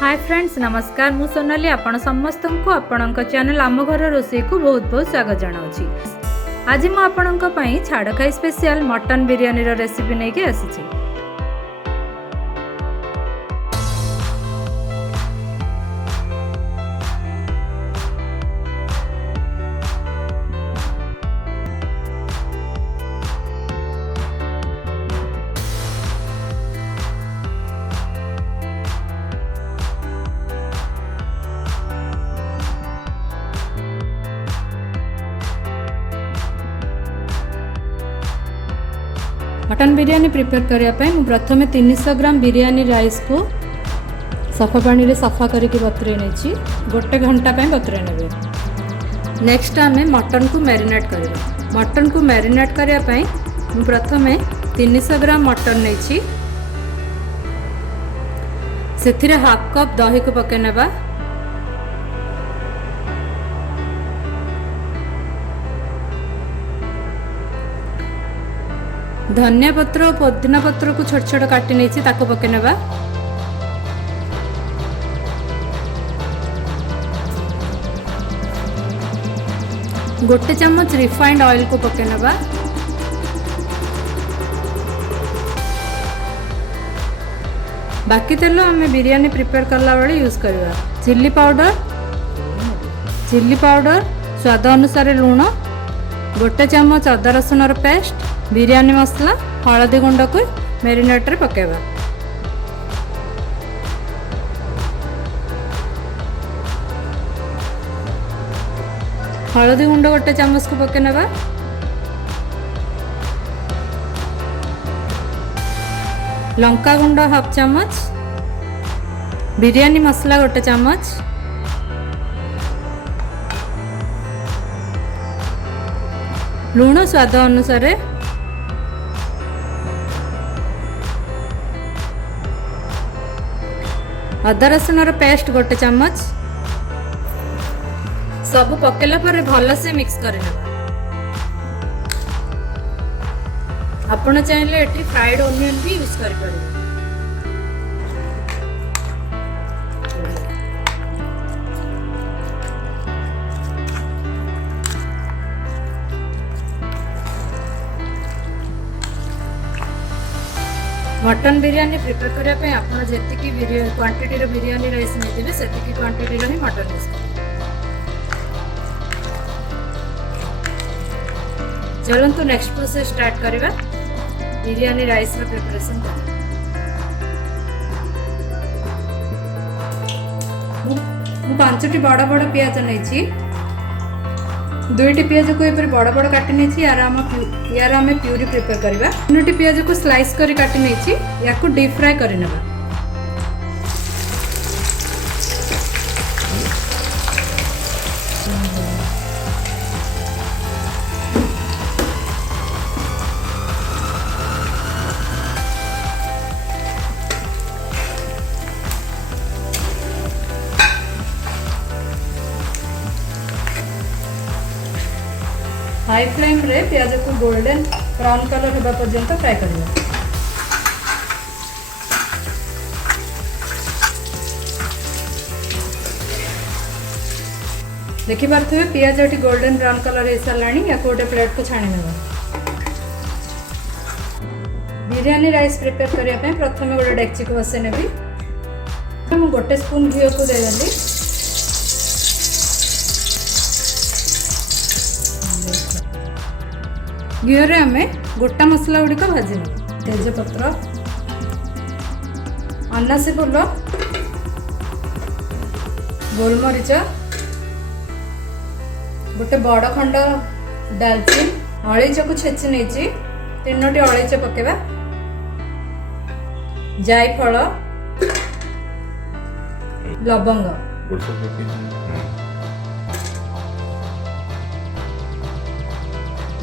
Hi friends नमस्कार मु सोनाली आपण समस्त को आपणक चैनल आम घर रोषे को बहुत बहुत स्वागत जनाऊँगी। आज मु आपणक पई छाड़ खाई स्पेशल मटन बिरयानी रो रेसिपी नहीं के आसी। मटन बिरयानी प्रिपेयर करने मुझे प्रथम 300 ग्राम बिरयानी राइस को सफा पानी रे सफा करके बतरे नहीं गोटे घंटा बतरे ने। नेक्स्ट आम मटन को मैरिनेट करवा। मटन को मैरिनेट करने मुझे प्रथम 300 ग्राम मटन नहीं से हाफ कप दही को पके नेबा। धनिया पत्र और पुदीना पत्र को छोट छोट काटी नहीं ताको पके नेबा। गोटे चम्मच रिफाइंड ऑयल को पके नेबा। बाकी तेल आम बिरयानी प्रिपेयर करला बेले यूज करवा। चिल्ली पाउडर स्वाद अनुसार लूण, गोटे चम्मच अदा रसुन पेस्ट, बिरयानी मसला, हलदी गुंड को मैरिनेट रे पकेबा। हलदी गुंड गोटे चम्मच को पके नेबा। लंका गुंड हाफ चम्मच, बिरयानी मसला गोटे चम्मच, लूण स्वाद अनुसार, अदा रसुन पेस्ट गोटे चम्मच सब पकेला पर भल से मिक्स करना। आपण चाहे एटी फ्राइड ओनियन भी यूज कर पारे। मटन बिरयानी प्रिपेयर करने आप जी क्वांटिटी बिरयानी राइस नहीं से क्वांटिटी ही मटन यूज करें। चलते नेक्स्ट प्रोसेस स्टार्ट करवा। बिरयानी राइस प्रिपरेशन मु 5टी बड़ बड़ पियाज नहीं, 2टी पियाज को बड़ बड़ काटी नहीं यार आम प्यूरी प्रिपेयर करवा। 3टी पियाज को स्लाइस कर काटी नहीं या डीप फ्राए करने। हाई फ्लेम रे प्याज को गोल्डन ब्राउन कलर होगा पर्यंत फ्राई करवा। देखि पारे पियाज गोल्डन ब्राउन कलर हो सारा या गोटे प्लेट को छाणी नेबा। बिरयानी राइस प्रिपेयर करने प्रथम गोटे डेक्ची को बसई नेबी। मु गोटे स्पून घी को देदेली। घीरे आम गोटा मसला गुड़िक भाजी ना। तेजपत्र, अनासी फूल, गोलमरीच, गोटे बड़ खंड डालचिन, अलैच को छेची नहीं 3टी अलैच पकेबा, जायफल, लवंग,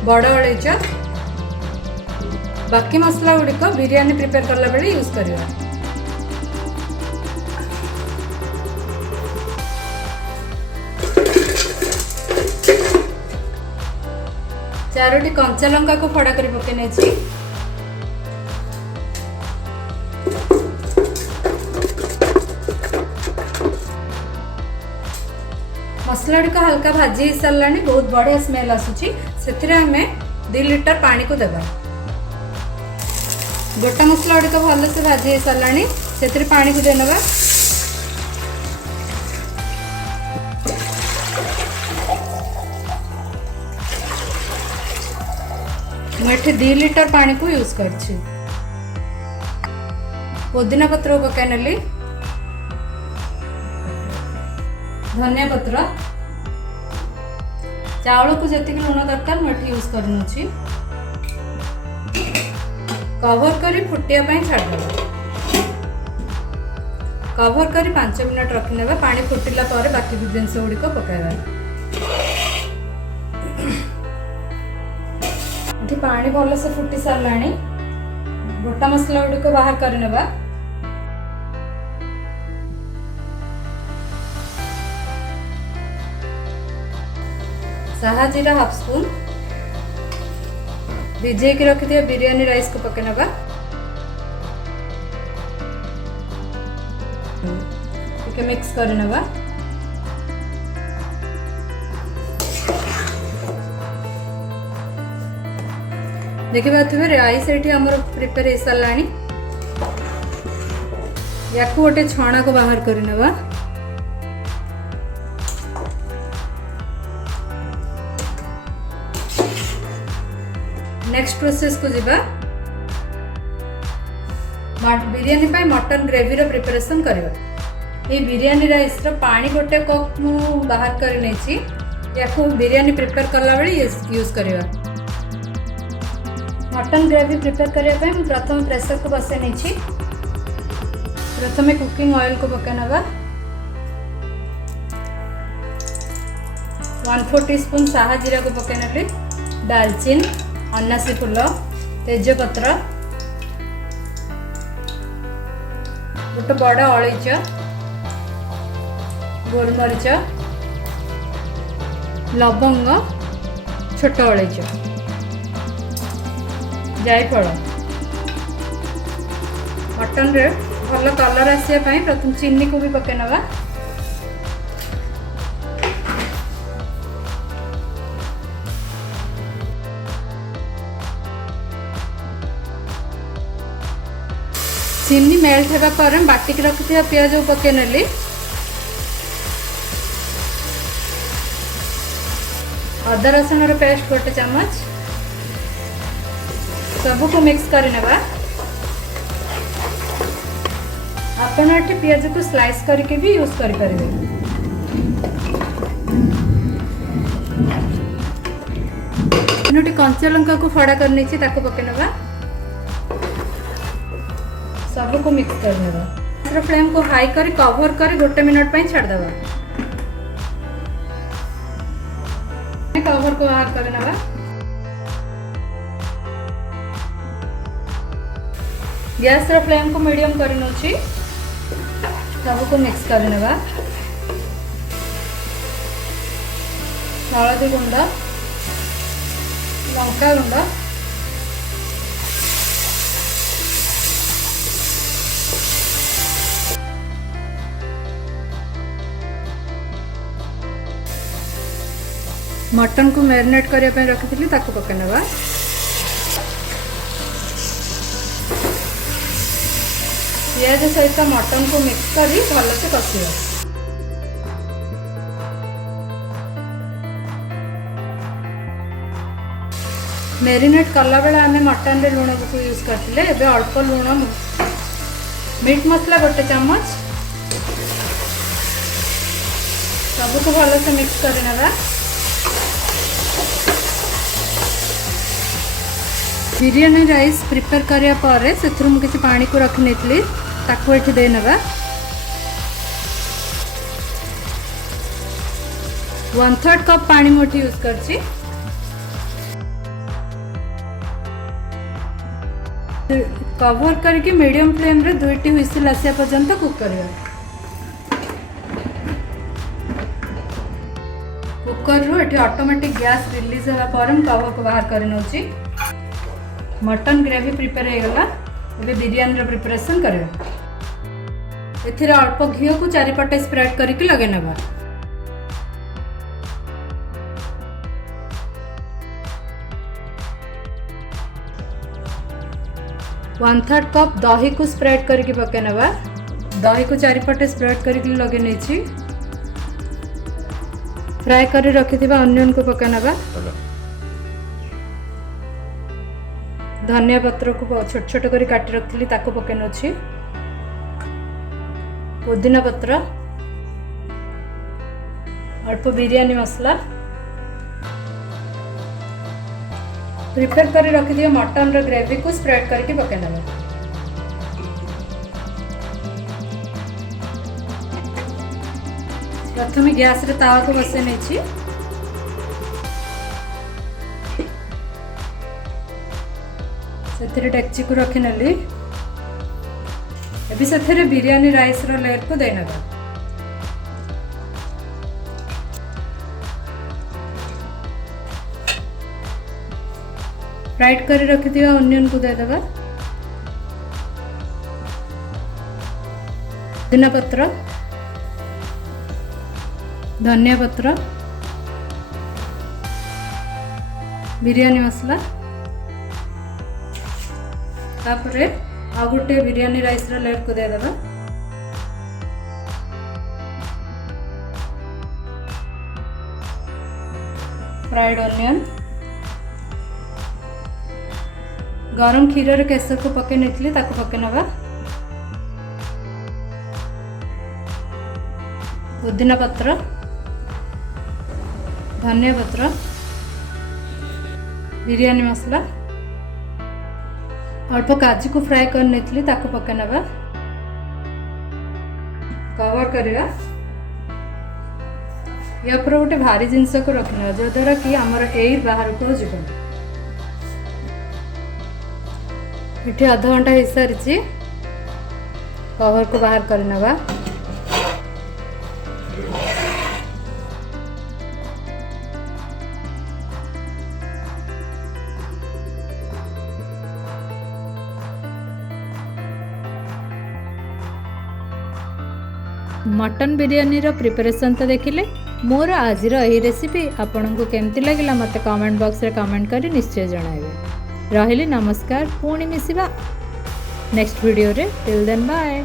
बड़ अलैच। बाकी मसला गुड़िक बिरयानी प्रिपेयर करला बेले यूज करवा। चारोटी कंचा लंका को फड़ा कर पके नहीं। मसला टिक हल्का भाजी सारा बहुत बढ़िया स्मेल आसूची से आम 2 लीटर पानी को देवा। गोटा मसला टिक भल से भाजी सारा से पानी को देनवा। मुझे 2 लीटर पानी को यूज कर पुदीना पत्र पकाई नेली, धनिया पत्र, चावल को जी लुण दरकार मुझे यूज कर कवर करी फुटिया छाड़ कवर करी 5 मिनट रखने पानी फुटिला पर बाकी जिनस गुड़िक पकाइबा। पानी भल से फुटी सारा गोटा मसला गुड़िक बाहर करने साहा जीरा हाफ स्पून भिजे की रखी दिया बिरयानी राइस को पके नवा। मिक्स कर नवा। देखि पारे राइस ये आमर प्रिपेयर हो सारा या गोटे छणा को बाहर कर नवा। नेक्स्ट प्रोसेस को जीवा बिरयानी पाई मटन ग्रेवी रो प्रिपरेशन करवा। ये बिरयानी राइस रो पानी गोटे कप मु बाहर कर नेछि या को बिरयानी प्रिपेयर करला बेले यूज करवा। मटन ग्रेवी प्रिपेयर करने पे प्रथम प्रेशर को बसे नहीं। प्रथम कुकिंग ऑयल को पका नवा। 1/4 टीस्पून साहा जीरा को पका नेली, दालचीन, अनासी फूल, तेजपत्र, गोटे बड़ अलैच, गोलमरीच, लवंग, छोट अलैच, जायफल। मटन रे भल कलर आसा प्रथम चीनी को भी पके नवा। चीनी मेल्ट होगा पर बाटिक रखी पियाज पके नेली। अदा रसुण पेस्ट गोटे चम्मच सबको को मिक्स करनेबा। आपण एठी पियाज को स्लाइस करके भी यूज करि परिबे। नोटी कंचा लंका को फड़ा करने छी ताको पकेनेबा। सब को मिक्स करनेबा। इसरा फ्लेम को हाई करी कवर करी 1 मिनट पई छाड़ देबा। कवर को बाहर करनेबा। गैस रा फ्लेम को मीडियम करी नोची सब को मिक्स करनेबा। हळदी गुंड, लंका गुंड, मटन को मैरिनेट करने पे रखी थी ताको पकेनेबा। पियाज सहित मटन को मिक्स करी भल से कषिबा। मैरिनेट कला बेला आमे मटन रे लूण को यूज करथिले। एबे अल्प लूण, मीट मसला गोटे चम्मच सब को भल से मिक्स करनेबा। बिरयानी राइस प्रिपेयर करिया पर से मु किसी पानी को रखी नहीं ताको एठी दे नबा। 1/3 कप पानी मोटी यूज करछि। कवर करके मीडियम फ्लेम रे 2टी व्हिसिल आसिया पर्यंत कुक करबा। कुकर रो एठी ऑटोमेटिक गैस रिलीज होला पर हम कवर को बाहर कर नउछि। मटन ग्रेवी प्रिपेयर हो गला। एबे बिरयानी रो प्रिपरेशन करबा। एथिरे अल्प घी को चारिपटे स्प्रेड करके लगे नबा। 1/3 कप दही को स्प्रेड करके पके नवा। दही को चारिपटे स्प्रेड करके लगे नहीं। फ्राई कर रखि अनियन को पका नवा। धनिया पत्र को छोट छोट कर काटी रखी ताको पके नछि। पुदीना पत्र, अल्प बिरयानी मसला, प्रिपेयर कर रखि मटन रो ग्रेवी को स्प्रेड करके पके नवा। प्रथम गैस रे तावा को बसे नहीं। से डेक्ची को रखी नेली। अभी से बिरयानी राइस रो लेयर को देना। फ्राइड कर रखि अनियन को दे देबा। पुदीना पत्र, धनिया पत्र, बिरयानी मसला, तापरे आ गोटे बिरयानी राइस रो लेयर को दे देबा। फ्राइड अनियन, गरम क्षीर रे केसर को पके नेतली ताको पके नबा। पुदीना पत्र, धनिया पत्र, बिरयानी मसला, अल्प काजू को फ्राई कर नेतली ताको पके नबा। कवर करिया। या पर गोटे भारी जिनस को रखना जो द्वारा कि हमर एयर बाहर को जीवन। इठे आधा घंटा हो सारी। कवर को बाहर कर नबा। मटन बिरयानी रो प्रिपरेशन तो देखिले। मोर आज यही रेसिपी आपन को केमती लगिला मते कमेंट बॉक्स रे कमेंट करी निश्चय जणाइबे। रहिली नमस्कार, पुणी मिसिबा नेक्स्ट वीडियो रे। Till then bye.